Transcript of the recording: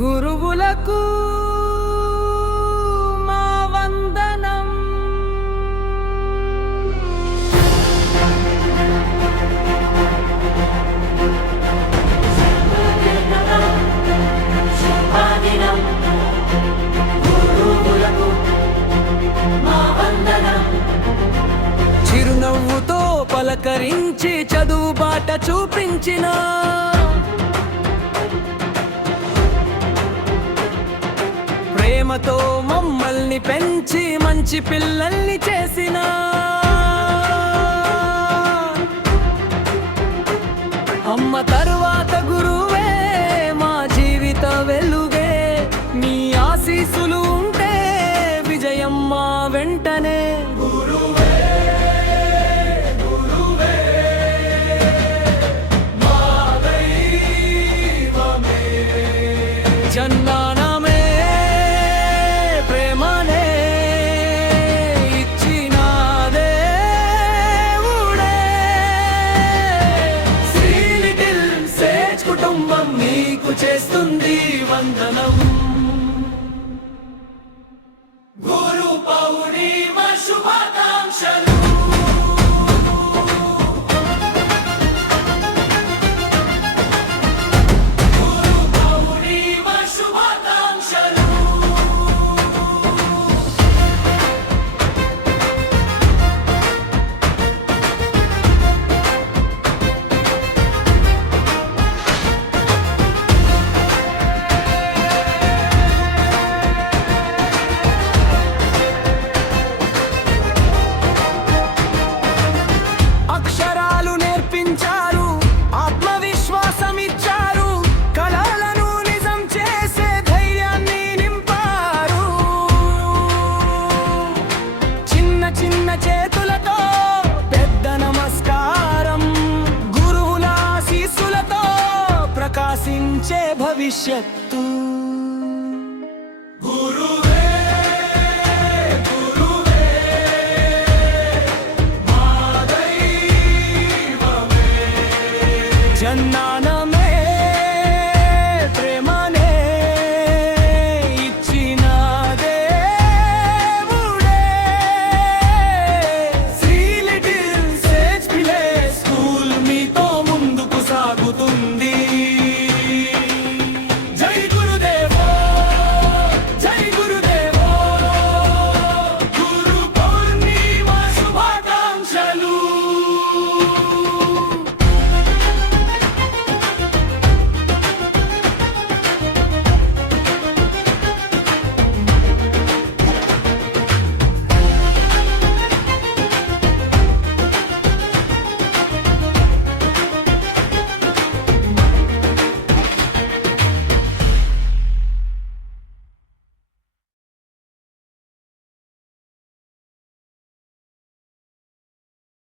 గురువులకు మా వందనం. చిరునవ్వుతో పలకరించి చదువు బాట చూపించిన ప్రేమతో మమ్మల్ని పెంచి మంచి పిల్లల్ని చేసిన అమ్మ తరువాత గురువే మా జీవిత వెలుగే. మీ ఆశీస్సులు ఉంటే విజయం మా వెంటనే. జన్నానమే ప్రేమనే ఇచ్చిన దేవుడే. శ్రీ లిటిల్ సేజ్ కుటుంబం మీకు చేస్తుంది వందనం. గురు పౌర్ణిమ శుభాకాంక్షలు.